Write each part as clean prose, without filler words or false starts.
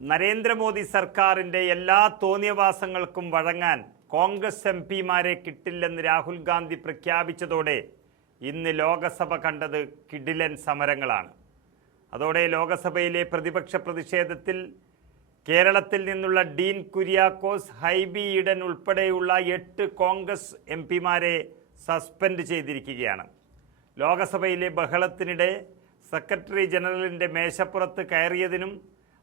നരേന്ദ്രമോദി സർക്കാരിൻ്റെ എല്ലാ തോന്നിയവാസങ്ങൾക്കും വഴങ്ങാൻ കോൺഗ്രസ് എംപിമാരെ കിട്ടില്ലെന്ന് രാഹുൽ ഗാന്ധി പ്രഖ്യാപിച്ചതോടെ ഇന്ന് ലോകസഭ കണ്ടത് കിടിലൻ സമരങ്ങളാണ്. അതോടെ ലോകസഭയിലെ പ്രതിപക്ഷ പ്രതിഷേധത്തിൽ കേരളത്തിൽ നിന്നുള്ള ഡീൻ കുര്യാക്കോസ്, ഹൈബി ഈഡൻ ഉൾപ്പെടെയുള്ള 8 കോൺഗ്രസ് എംപിമാരെ സസ്പെൻഡ് ചെയ്തിരിക്കുകയാണ്. ലോകസഭയിലെ ബഹളത്തിനിടെ സെക്രട്ടറി ജനറലിൻ്റെ മേശപ്പുറത്ത് കയറിയതിനും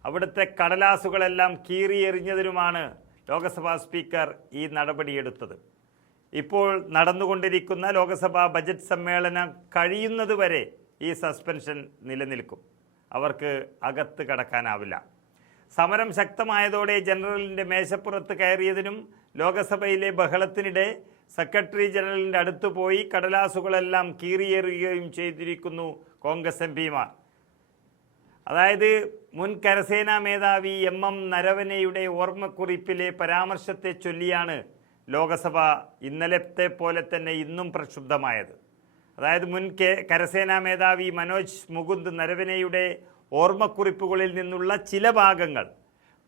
അവിടുത്തെ കടലാസുകളെല്ലാം കീറിയെറിഞ്ഞതിനുമാണ് ലോകസഭാ സ്പീക്കർ ഈ നടപടിയെടുത്തത്. ഇപ്പോൾ നടന്നുകൊണ്ടിരിക്കുന്ന ലോകസഭാ ബജറ്റ് സമ്മേളനം കഴിയുന്നതുവരെ ഈ സസ്പെൻഷൻ നിലനിൽക്കും. അവർക്ക് അകത്ത് കടക്കാനാവില്ല. സമരം ശക്തമായതോടെ ജനറലിൻ്റെ മേശപ്പുറത്ത് കയറിയതിനും ലോകസഭയിലെ ബഹളത്തിനിടെ സെക്രട്ടറി ജനറലിൻ്റെ അടുത്ത് പോയി കടലാസുകളെല്ലാം കീറിയെറിയുകയും ചെയ്തിരിക്കുന്നു കോൺഗ്രസ് എംപിമാർ. അതായത് മുൻ കരസേനാ മേധാവി MM നരവനെയുടെ ഓർമ്മക്കുറിപ്പിലെ പരാമർശത്തെ ചൊല്ലിയാണ് ലോകസഭ ഇന്നലത്തെ പോലെ തന്നെ ഇന്നും പ്രക്ഷുബ്ധമായത്. അതായത് മുൻ കരസേനാ മേധാവി മനോജ് മുകുന്ദ് നരവനെയുടെ ഓർമ്മക്കുറിപ്പുകളിൽ നിന്നുള്ള ചില ഭാഗങ്ങൾ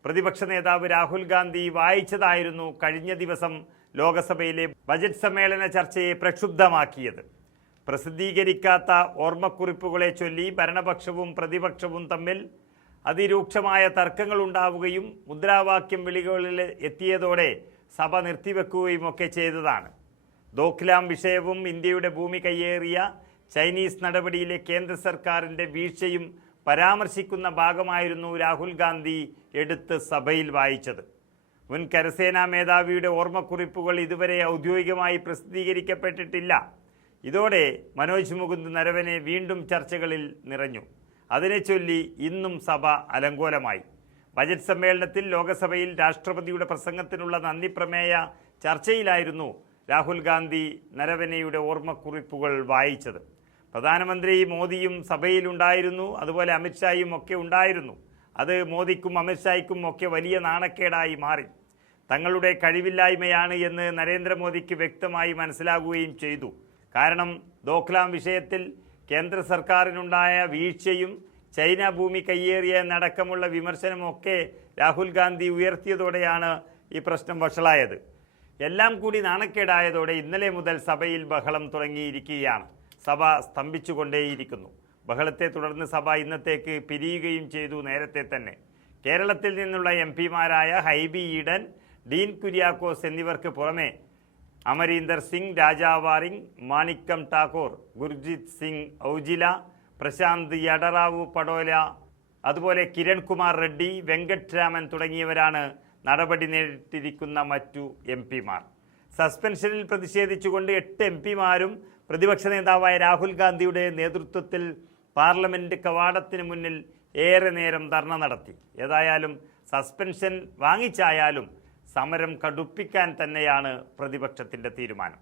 പ്രതിപക്ഷ നേതാവ് രാഹുൽ ഗാന്ധി വായിച്ചതായിരുന്നു കഴിഞ്ഞ ദിവസം ലോകസഭയിലെ ബജറ്റ് സമ്മേളന ചർച്ചയെ പ്രക്ഷുബ്ധമാക്കിയത്. പ്രസിദ്ധീകരിക്കാത്ത ഓർമ്മക്കുറിപ്പുകളെ ചൊല്ലി ഭരണപക്ഷവും പ്രതിപക്ഷവും തമ്മിൽ അതിരൂക്ഷമായ തർക്കങ്ങൾ ഉണ്ടാവുകയും മുദ്രാവാക്യം വിളികളിൽ എത്തിയതോടെ സഭ നിർത്തിവെക്കുകയും ഒക്കെ ചെയ്തതാണ്. ദോക്ലാം വിഷയവും ഇന്ത്യയുടെ ഭൂമി കയ്യേറിയ ചൈനീസ് നടപടിയിലെ കേന്ദ്ര സർക്കാരിൻ്റെ വീഴ്ചയും പരാമർശിക്കുന്ന ഭാഗമായിരുന്നു രാഹുൽ ഗാന്ധി എടുത്ത് സഭയിൽ വായിച്ചത്. മുൻ കരസേനാ മേധാവിയുടെ ഓർമ്മക്കുറിപ്പുകൾ ഇതുവരെ ഔദ്യോഗികമായി പ്രസിദ്ധീകരിക്കപ്പെട്ടിട്ടില്ല. ഇതോടെ മനോജ് മുകുന്ദ് നരവനെ വീണ്ടും ചർച്ചകളിൽ നിറഞ്ഞു. അതിനെ ചൊല്ലി ഇന്നും സഭ അലങ്കോലമായി. ബജറ്റ് സമ്മേളനത്തിൽ ലോകസഭയിൽ രാഷ്ട്രപതിയുടെ പ്രസംഗത്തിനുള്ള നന്ദി പ്രമേയ ചർച്ചയിലായിരുന്നു രാഹുൽ ഗാന്ധി നരവനെയുടെ ഓർമ്മക്കുറിപ്പുകൾ വായിച്ചത്. പ്രധാനമന്ത്രി മോദിയും സഭയിലുണ്ടായിരുന്നു, അതുപോലെ അമിത്ഷായും ഒക്കെ ഉണ്ടായിരുന്നു. അത് മോദിക്കും അമിത്ഷായ്ക്കും ഒക്കെ വലിയ നാണക്കേടായി മാറി. തങ്ങളുടെ കഴിവില്ലായ്മയാണ് എന്ന് നരേന്ദ്രമോദിക്ക് വ്യക്തമായി മനസ്സിലാകുകയും ചെയ്തു. കാരണം ദോക്ലാം വിഷയത്തിൽ കേന്ദ്ര സർക്കാരിനുണ്ടായ വീഴ്ചയും ചൈന ഭൂമി കയ്യേറിയെന്നടക്കമുള്ള വിമർശനമൊക്കെ രാഹുൽ ഗാന്ധി ഉയർത്തിയതോടെയാണ് ഈ പ്രശ്നം വഷളായത്. എല്ലാം കൂടി നാണക്കേടായതോടെ ഇന്നലെ മുതൽ സഭയിൽ ബഹളം തുടങ്ങിയിരിക്കുകയാണ്. സഭ സ്തംഭിച്ചുകൊണ്ടേയിരിക്കുന്നു. ബഹളത്തെ തുടർന്ന് സഭ ഇന്നത്തേക്ക് പിരിയുകയും ചെയ്തു. നേരത്തെ തന്നെ കേരളത്തിൽ നിന്നുള്ള എംപിമാരായ ഹൈബി ഈഡൻ, ഡീൻ കുര്യാക്കോസ് എന്നിവർക്ക് പുറമെ അമരീന്ദർ സിംഗ്, രാജാ വാറിംഗ്, മാണിക്കം ഠാക്കൂർ, ഗുർജിത് സിംഗ് ഔജില, പ്രശാന്ത് യഡറാവു പടോല, അതുപോലെ കിരൺ കുമാർ റെഡ്ഡി, വെങ്കട്ട് രാമൻ തുടങ്ങിയവരാണ് നടപടി നേരിട്ടിരിക്കുന്ന മറ്റു എംപിമാർ. സസ്പെൻഷനിൽ പ്രതിഷേധിച്ചുകൊണ്ട് 8 എംപിമാരും പ്രതിപക്ഷ നേതാവായ രാഹുൽ ഗാന്ധിയുടെ നേതൃത്വത്തിൽ പാർലമെന്റ് കവാടത്തിന് മുന്നിൽ ഏറെ നേരം ധർണ നടത്തി. ഏതായാലും സസ്പെൻഷൻ വാങ്ങിച്ചായാലും സമരം കടുപ്പിക്കാൻ തന്നെയാണ് പ്രതിപക്ഷത്തിൻ്റെ തീരുമാനം.